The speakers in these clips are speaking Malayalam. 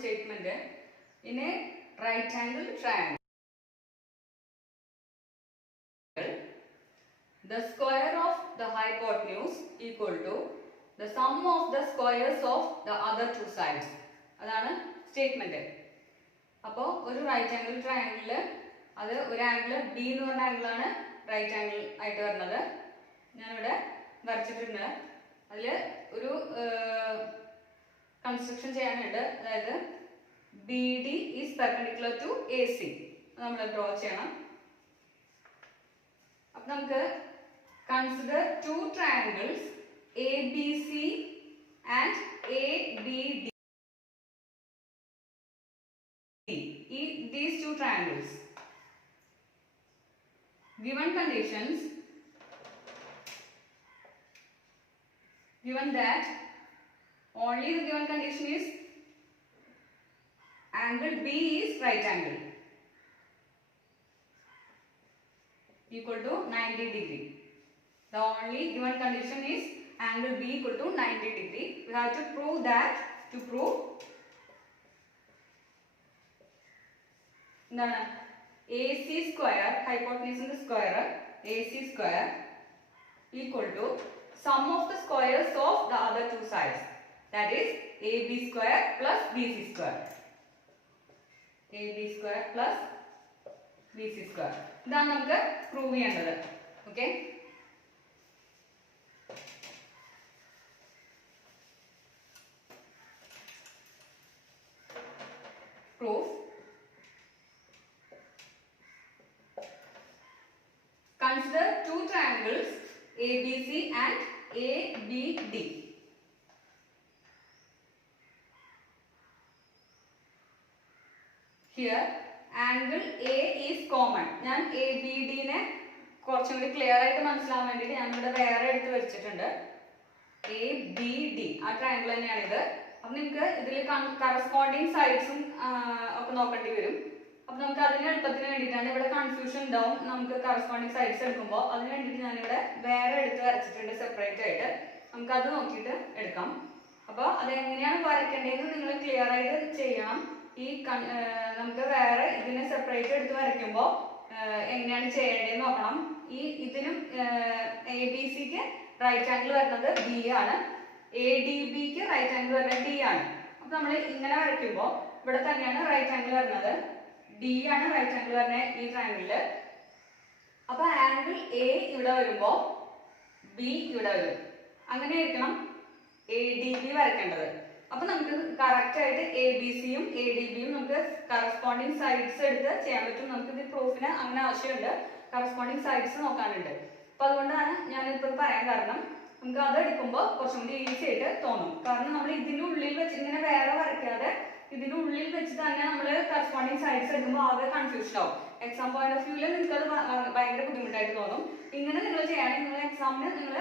statement. In a right angle triangle, the square of the hypotenuse equal to the sum of the squares of the other two sides. അതാണ് സ്റ്റേറ്റ്മെന്റ്. അപ്പോൾ ഒരു റൈറ്റ് ആംഗിൾ ട്രയാംഗിളിൽ അത് ഒരു ആംഗിൾ ബി എന്ന് പറഞ്ഞ ആംഗിളാണ് റൈറ്റ് ആംഗിൾ ആയിട്ട് വരുന്നത്. ഞാനിവിടെ വരച്ചിട്ടുണ്ട്. അതിൽ ഒരു കൺസ്ട്രക്ഷൻ ചെയ്യാനുണ്ട്. അതായത് B D is perpendicular to A C നമ്മൾ ഡ്രോ ചെയ്യണം. അപ്പം നമുക്ക് consider two triangles A B C and A B D. These two triangles. Given conditions, given that only the given condition is angle B is right angle equal to 90 degree. The only given condition is angle B equal to 90 degree. We have to prove that. To prove AC square, hypotenuse in the square, AC square equal to sum of the squares of the other two sides. That is AB square plus BC square. AB square plus BC square. ഇതാണ് നമുക്ക് പ്രൂവ് ചെയ്യേണ്ടത്. Okay, proof. Consider two triangles ABC and ABD. Here angle A is common. ഞാൻ ABD നെ കുറച്ചും കൂടി ക്ലിയർ ആയിട്ട് മനസ്സിലാവാൻ വേണ്ടിയിട്ട് ഞാൻ ഇവിടെ വേറെ എടുത്ത് വെച്ചിട്ടുണ്ട്. ABD ആ ട്രയാങ്കിൾ തന്നെയാണിത്. അപ്പം നിങ്ങൾക്ക് ഇതിൽ കറസ്പോണ്ടിങ് സൈഡ്സും ഒക്കെ നോക്കേണ്ടി വരും. അപ്പം നമുക്ക് അതിന് എളുപ്പത്തിന് വേണ്ടിയിട്ടാണ്, ഇവിടെ കൺഫ്യൂഷൻ ഉണ്ടാവും നമുക്ക് കറസ്പോണ്ടിങ് സൈഡ്സ് എടുക്കുമ്പോൾ. അതിന് വേണ്ടിയിട്ട് ഞാനിവിടെ വേറെ എടുത്ത് വരച്ചിട്ടുണ്ട് സെപ്പറേറ്റ് ആയിട്ട്. നമുക്കത് നോക്കിയിട്ട് എടുക്കാം. അപ്പോൾ അതെങ്ങനെയാണ് വരയ്ക്കേണ്ടതെന്ന് നിങ്ങൾ ക്ലിയർ ആയിട്ട് ചെയ്യണം. ഈ നമുക്ക് വേറെ ഇതിനെ സെപ്പറേറ്റ് എടുത്ത് വരയ്ക്കുമ്പോൾ എങ്ങനെയാണ് ചെയ്യേണ്ടതെന്ന് നോക്കണം. ഇതിനും എ ബി സിക്ക് റൈറ്റ് ആംഗിൾ വരുന്നത് ബി ആണ്, എ ഡി ബിക്ക് റൈറ്റ് ആംഗിൾ വരുന്നത് ഡി ആണ്. അപ്പം നമ്മൾ ഇങ്ങനെ വരയ്ക്കുമ്പോൾ ഇവിടെ തന്നെയാണ് റൈറ്റ് ആംഗിൾ വരുന്നത്. ഡി ആണ് റൈറ്റ് ആംഗിൾ വരുന്നത് ഈ ട്രയാംഗിളില്. അപ്പൊ ആംഗിൾ എ ഇവിടെ വരുമ്പോ ബി ഇവിടെ വരും. അങ്ങനെ ആയിരിക്കണം എ ഡി ബി വരയ്ക്കേണ്ടത്. അപ്പൊ നമുക്ക് കറക്റ്റ് ആയിട്ട് എ ബി സിയും എ ഡി ബിയും നമുക്ക് കറസ്പോണ്ടിങ് സൈഡ്സ് എടുത്ത് ചെയ്യാൻ പറ്റും. നമുക്ക് ഇത് പ്രൂഫിന് അങ്ങനെ ആവശ്യമുണ്ട്, കറസ്പോണ്ടിങ് സൈഡ്സ് നോക്കാനുണ്ട്. അപ്പൊ അതുകൊണ്ടാണ് ഞാനിപ്പോൾ പറയാൻ കാരണം. നമുക്ക് അത് എടുക്കുമ്പോൾ കുറച്ചും കൂടി ഈസി ആയിട്ട് തോന്നും. കാരണം നമ്മൾ ഇതിനുള്ളിൽ വെച്ച് ഇങ്ങനെ വേറെ വരയ്ക്കാതെ ഇതിന്റെ ഉള്ളിൽ വെച്ച് തന്നെ നമ്മൾ കറസ്പോണ്ടിങ് സൈഡ്സ് എടുക്കുമ്പോൾ ആകെ കൺഫ്യൂഷൻ ആവും. എക്സാം പോയിന്റ് ഓഫ് വ്യൂവിൽ നിങ്ങൾക്ക് അത് ഭയങ്കര ബുദ്ധിമുട്ടായിട്ട് തോന്നും. ഇങ്ങനെ നിങ്ങൾ ചെയ്യുകയാണെങ്കിൽ നിങ്ങൾ എക്സാമിന് നിങ്ങൾ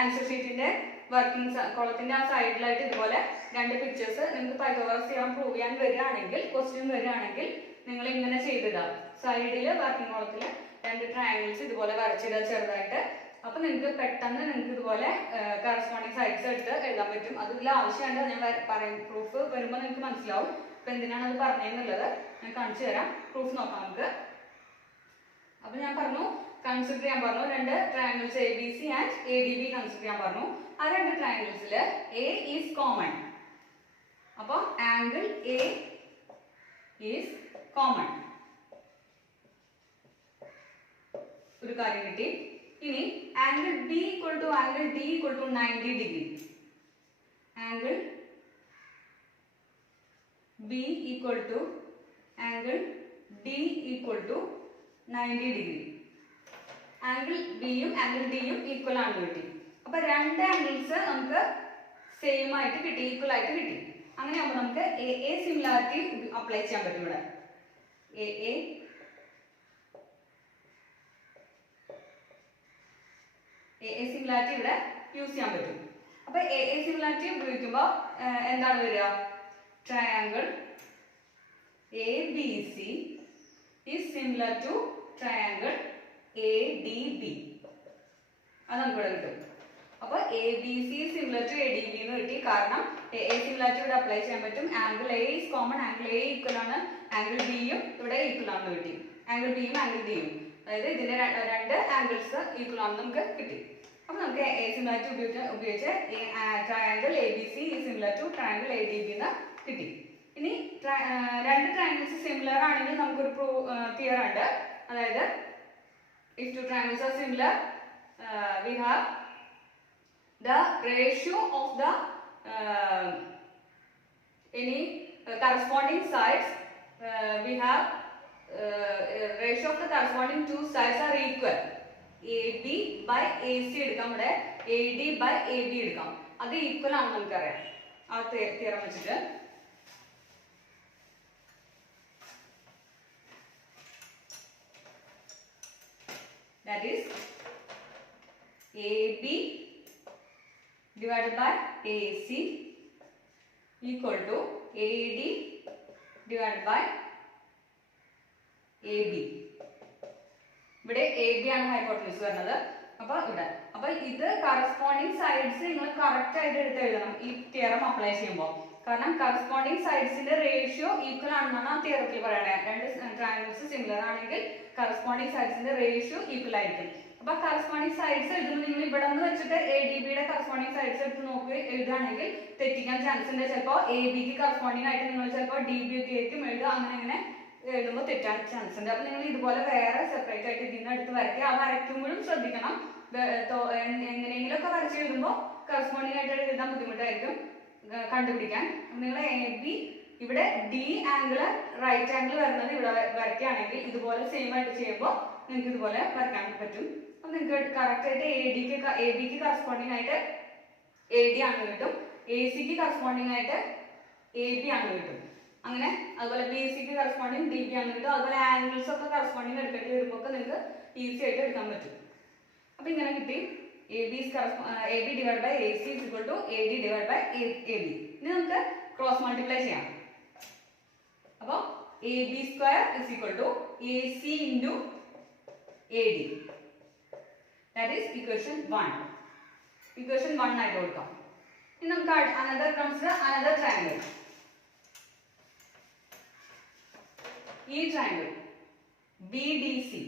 ആൻസർ ഷീറ്റിന്റെ വർക്കിംഗ് കോളത്തിന്റെ ആ സൈഡിലായിട്ട് ഇതുപോലെ രണ്ട് പിക്ചേഴ്സ് നിങ്ങൾക്ക് പൈതഗോറസ് തിയറം പ്രൂവ് ചെയ്യാൻ വരികയാണെങ്കിൽ, ക്വസ്റ്റ്യൻ വരികയാണെങ്കിൽ നിങ്ങൾ ഇങ്ങനെ ചെയ്തിടുക. സൈഡിൽ വർക്കിംഗ് കോളത്തിൽ രണ്ട് ട്രയാങ്കിൾസ് ഇതുപോലെ വരച്ചിടുക ചെറുതായിട്ട്. അപ്പൊ നിങ്ങൾക്ക് പെട്ടെന്ന് നിങ്ങൾക്ക് ഇതുപോലെ കറസ്പോണ്ടിങ് സൈഡ്സ് എടുത്ത് എഴുതാൻ പറ്റും. അത് ഇതിൽ ആവശ്യമുണ്ട്. ഞാൻ പറയും, പ്രൂഫ് വരുമ്പോൾ നിങ്ങൾക്ക് മനസ്സിലാവും ഇപ്പൊ എന്തിനാണ് അത് പറഞ്ഞതെന്നുള്ളത്. ഞാൻ കാണിച്ചു തരാം. പ്രൂഫ് നോക്കാം നമുക്ക്. അപ്പൊ ഞാൻ പറഞ്ഞു കൺസിഡർ ചെയ്യാൻ പറഞ്ഞു രണ്ട് triangles A B C and A D B consider ചെയ്യാൻ പറഞ്ഞു. ആ രണ്ട് ട്രയാങ്കിൾസിൽ എ ഈസ് കോമൺ. അപ്പൊ ആംഗിൾ എ ഈസ് കോമൺ. ഒരു കാര്യം കിട്ടി. ഇനി angle B equal to angle D equal to 90 degree. Angle B equal to angle D equal to 90 degree. Angle ബിയും ആംഗിൾ ഡിയും ഈക്വൽ ആണ് കിട്ടി. അപ്പൊ രണ്ട് ആംഗിൾസ് നമുക്ക് സെയിം ആയിട്ട് കിട്ടി, ഈക്വൽ ആയിട്ട് കിട്ടി. അങ്ങനെ ആകുമ്പോൾ നമുക്ക് എ സിമിലാരിറ്റി അപ്ലൈ ചെയ്യാൻ പറ്റും. ഇവിടെ എ സിമിലാരിറ്റി ഇവിടെ യൂസ് ചെയ്യാൻ പറ്റും. അപ്പൊ എ സിമിലാരിറ്റി ഉപയോഗിക്കുമ്പോൾ എന്താണ് വരിക? Triangle A B C is similar to triangle A D B. അത് നമുക്ക് ഇവിടെ കിട്ടും. അപ്പോൾ A B C similar to A D B എന്ന് കിട്ടി. കാരണം എ സിമിലാരിറ്റി ഇവിടെ അപ്ലൈ ചെയ്യാൻ പറ്റും. Angle A is common, angle A equal ആണ്, ആംഗിൾ ബിയും ഇവിടെ ഈക്വൽ ആണെന്ന് കിട്ടി. ആംഗിൾ ബിയും ആംഗിൾ ഡിയും, അതായത് ഇതിന്റെ രണ്ട് ആംഗിൾസ് ഈക്വൽ ആണെന്ന് നമുക്ക് കിട്ടി. അപ്പോൾ നമുക്ക് എ സിമിലാരിറ്റി ഉപയോഗിച്ച് triangle A B C similar to triangle A D B എന്ന് കിട്ടി. ഇനി രണ്ട് ട്രയാങ്കിൾസ് സിമിലർ ആണെങ്കിൽ നമുക്കൊരു തിയറം ഉണ്ട്. അതായത് if two triangles are similar, we have the ratio of the any corresponding sides. We have ratio of the corresponding two sides are equal. AB by AC എടുക്കാം, ഇവിടെ AD by AB എടുക്കാം. അത് ഈക്വൽ ആണെന്ന് നമുക്കറിയാം ആ തിയറം വെച്ചിട്ട്. That is AB divided by AC equal to AD divided by AB. ഇവിടെ AB ആണ് ഹൈപ്പോട്ടനസ് വരുന്നത്. അപ്പോൾ ഇത് കറസ്പോണ്ടിങ് സൈഡ്സ് നിങ്ങൾ കറക്റ്റ് ആയിട്ട് എടുത്ത് എഴുതണം ഈ തിയറം അപ്ലൈ ചെയ്യുമ്പോൾ. കാരണം കറസ്പോണ്ടിങ് സൈഡ്സിന്റെ റേഷ്യോ ഈക്വൽ ആണെന്നാണ് ആ തിയറത്തിൽ പറയുന്നത്. രണ്ട് ട്രയാങ്കിൾസ് സിമിലർ ആണെങ്കിൽ കറസ്പോണ്ടിങ് സൈഡ്സിന്റെ റേഷ്യോ ഈക്വൽ ആയിരിക്കും. അപ്പൊ കറസ്പോണ്ടിങ് സൈഡ്സ് എഴുതുമ്പോൾ നിങ്ങൾ ഇവിടെ നിന്ന് വെച്ചിട്ട് എ ഡി ബിയുടെ കറസ്പോണ്ടിങ് സൈഡ്സ് എടുത്ത് നോക്കി എഴുതുകയാണെങ്കിൽ തെറ്റിക്കാൻ ചാൻസ് ഉണ്ട്. ചിലപ്പോൾ എ ബിക്ക് കറസ്പോണ്ടിങ് ആയിട്ട് നിങ്ങൾ ചിലപ്പോൾ ഡി ബി ഒക്കെ ആയിരിക്കും എഴുതുക. അങ്ങനെ എഴുതുമ്പോൾ തെറ്റാൻ ചാൻസ് ഉണ്ട്. അപ്പൊ നിങ്ങൾ ഇതുപോലെ വേറെ സെപ്പറേറ്റ് ആയിട്ട് ഇതിൽ നിന്ന് എടുത്ത് വരയ്ക്കുക. ആ വരയ്ക്കുമ്പോഴും ശ്രദ്ധിക്കണം, എങ്ങനെയെങ്കിലും ഒക്കെ വരച്ച് എഴുതുമ്പോൾ കറസ്പോണ്ടിങ് ആയിട്ട് എഴുതാൻ ബുദ്ധിമുട്ടായിരിക്കും കണ്ടുപിടിക്കാൻ. നിങ്ങൾ എ ബി ഇവിടെ ഡി ആംഗിള് റൈറ്റ് ആംഗിൾ വരുന്നത് ഇവിടെ വരയ്ക്കുകയാണെങ്കിൽ ഇതുപോലെ സെയിം ആയിട്ട് ചെയ്യുമ്പോൾ നിങ്ങൾക്ക് ഇതുപോലെ വരയ്ക്കാൻ പറ്റും. അപ്പം നിങ്ങൾക്ക് കറക്റ്റ് ആയിട്ട് എ ബിക്ക് കറസ്പോണ്ടിങ് ആയിട്ട് എ ഡി ആണെന്ന് കിട്ടും, എ സിക്ക് കറസ്പോണ്ടിങ് ആയിട്ട് എ ബി ആണെന്ന് കിട്ടും. അങ്ങനെ അതുപോലെ ബി സിക്ക് കറസ്പോണ്ടിങ് ഡി ബി ആണെന്ന് കിട്ടും. അതുപോലെ ആംഗിൾസ് ഒക്കെ കറസ്പോണ്ടിങ് എടുക്കേണ്ടി വരുമ്പോൾ നിങ്ങൾക്ക് ഈസി ആയിട്ട് എടുക്കാൻ പറ്റും. അപ്പം ഇങ്ങനെ കിട്ടി A B divide by A C is equal to A D divide by A B. ഇനി നമുക്ക് ക്രോസ് മൾട്ടിപ്ലൈ ചെയ്യാം. അപ്പോൾ A B square is equal to A C into A D. That is equation 1. Equation 1 ആയിട്ട് കൊടുക്കാം. ഇനി നമുക്ക് അനദർ കൺസിഡർ അനദർ ട്രയാങ്കിൾ. ഈ ട്രയാങ്കിൾ ബി ഡി സി.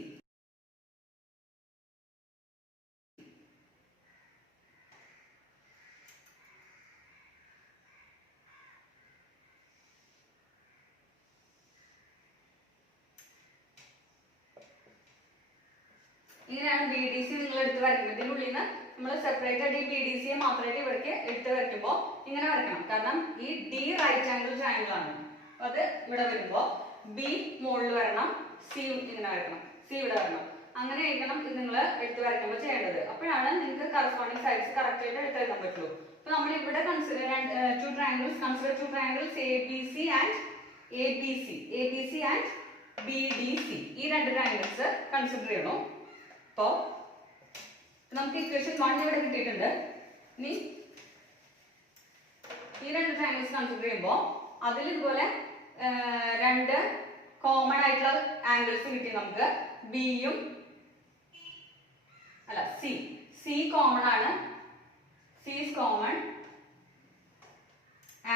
ഇങ്ങനെയാണ് ബി ഡി സി നിങ്ങൾ എടുത്ത് വരയ്ക്കുന്നത്. ഇതിനുള്ളിൽ നിന്ന് നമ്മൾ സെപ്പറേറ്റ് ആയിട്ട് ഈ ബി ഡി സിയെ മാത്രമായിട്ട് ഇവർക്ക് എടുത്ത് വരയ്ക്കുമ്പോൾ ഇങ്ങനെ വരയ്ക്കണം. കാരണം ഈ ഡി റൈറ്റ് ആംഗിൾ ട്രയാങ്കിൾ ആണ്. അത് ഇവിടെ വരുമ്പോൾ ബി മുകളിൽ വരണം, സി ഇങ്ങനെ വരക്കണം, സി ഇവിടെ വരണം. അങ്ങനെ ആയിരിക്കണം ഇത് നിങ്ങൾ എടുത്ത് വരയ്ക്കുമ്പോൾ ചെയ്യേണ്ടത്. അപ്പോഴാണ് നിങ്ങൾക്ക് കറസ്പോണ്ടിങ് സൈഡ്സ് കറക്റ്റ് ആയിട്ട് എടുത്ത് എഴുതാൻ പറ്റുള്ളൂ. അപ്പൊ നമ്മൾ ഇവിടെ consider to triangles A B C and A B C and B D C. ഈ രണ്ട് ട്രയാങ്കിൾസ് കൺസിഡർ ചെയ്യണം. അപ്പോൾ നമുക്ക് ഇക്വേഷൻ 1 ഇവിടെ കിട്ടിയിട്ടുണ്ട്. ഇനി ഈ രണ്ട് ട്രയാങ്കിൾസ് കൺസിഡർ ചെയ്യുമ്പോൾ അതിൽ ഇതുപോലെ രണ്ട് കോമൺ ആയിട്ടുള്ള ആംഗിൾസ് കിട്ടി നമുക്ക്. ബിയും അല്ല സി കോമൺ ആണ്. C is common,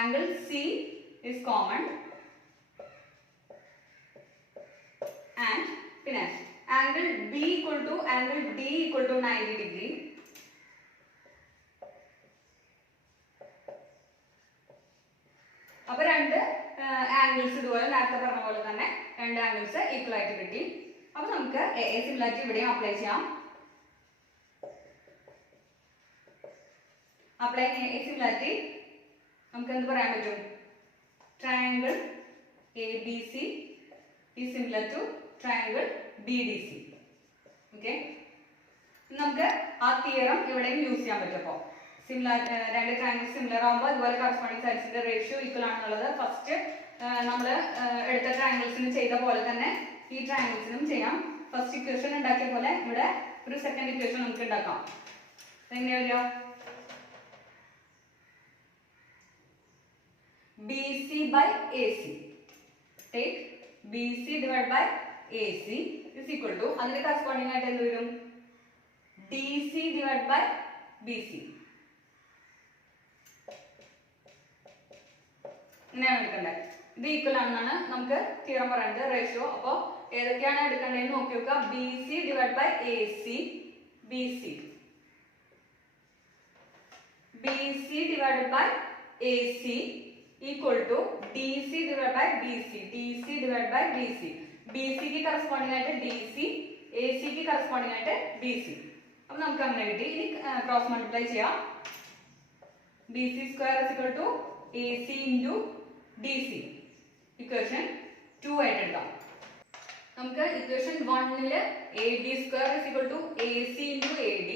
angle C is common and പിന്നെ angle B equal to angle D equal to 90 degree. അപ്പൊ രണ്ട് ആംഗിൾസ് ഇതുപോലെ നേരത്തെ പറഞ്ഞ പോലെ തന്നെ രണ്ട് ആംഗിൾസ് ഈക്വൽ ആയിട്ട് കിട്ടി. അപ്പൊ നമുക്ക് എ സിമിലാരിറ്റി ഇവിടെയും അപ്ലൈ ചെയ്യാം. അപ്ലൈ എ സിമിലാരിറ്റി നമുക്ക് എന്ത് പറയാൻ പറ്റും? Triangle A B C is similar to triangle B D C. Okay, നമുക്ക് ആ തിയറം ഇവിടെയും യൂസ് ചെയ്യാൻ പറ്റും. അപ്പോൾ രണ്ട് ട്രയാങ്കിൾസ് സിമിലർ ആകുമ്പോൾ അതുപോലെ കറസ്പോണ്ടിങ് സൈഡ്സിന്റെ റേഷ്യോ ഈക്വൽ ആണെന്നുള്ളത് ഫസ്റ്റ് നമ്മൾ എടുത്ത ട്രയാങ്കിൾസിന് ചെയ്ത പോലെ തന്നെ ഈ ട്രയാങ്കിൾസിനും ചെയ്യാം. ഫസ്റ്റ് ഇക്വേഷൻ ഉണ്ടാക്കിയ പോലെ ഇവിടെ ഒരു സെക്കൻഡ് ഇക്വേഷൻ നമുക്ക് ഉണ്ടാക്കാം. എങ്ങനെയാ വരിക? B C by A C. Take B C divide by A C is equal to അതിന്റെ കറസ്പോണ്ടിങ് ആയിട്ട് എന്ത് വരും? D C divide by BC. ഇങ്ങനെയാണ് എടുക്കേണ്ടത്. ഇത് ഈക്വൽ ആണെന്നാണ് നമുക്ക് തിയറം പറയുന്നത് റേഷ്യോ. അപ്പോൾ ഏതൊക്കെയാണ് എടുക്കേണ്ടതെന്ന് നോക്കി നോക്കുക. BC divide by AC, BC. BC divided by AC equal to DC divided by BC, DC divided by BC. BC की corresponding ആയിട്ട് DC, AC की corresponding ആയിട്ട് BC. അപ്പോൾ നമുക്ക് അങ്ങനെ കിട്ടി. ഇനി ക്രോസ് മൾട്ടിപ്ലൈ ചെയ്യാം. BC square is equal to AC into DC. Equation 2 ആയിട്ട് എടുക്കാം. നമുക്ക് equation 1 AB square is equal to AC into AD.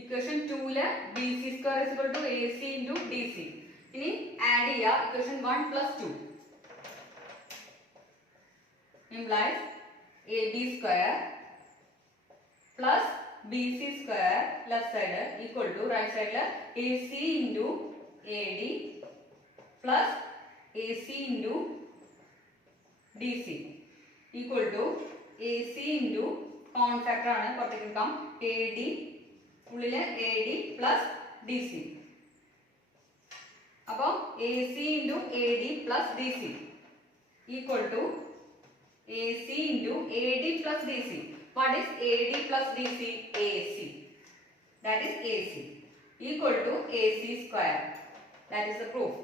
Equation 2 BC square is equal to AC into DC. ഇനി ആഡ് ചെയ്യുക. Equation 1 plus 2 implies AB square plus BC square left side equal to right side AC into AD plus AC into DC equal to AC into common factor ആണ് പുറത്തേക്ക് എടുക്കാം. AD ഉള്ളില് AD പ്ലസ് DC. അപ്പോൾ AC into AD plus DC equal to AC into AD plus DC. What is AD plus DC? AC. That is AC equal to AC square. That is the proof.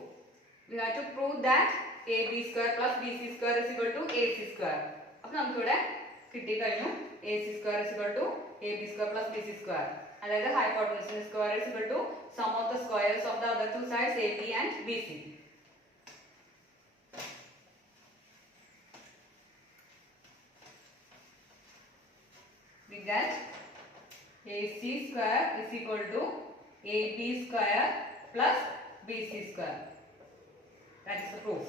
We have to prove that AB square plus BC square is equal to AC square. അപ്പോൾ നമുക്കിവിടെ കിട്ടിക്കഴിഞ്ഞു. AC square is equal to AB square plus BC square. അതായത് hypotenuse square is equal to sum of the squares of the other two sides AB and BC. We get AC square is equal to AB square plus BC square. That is the proof.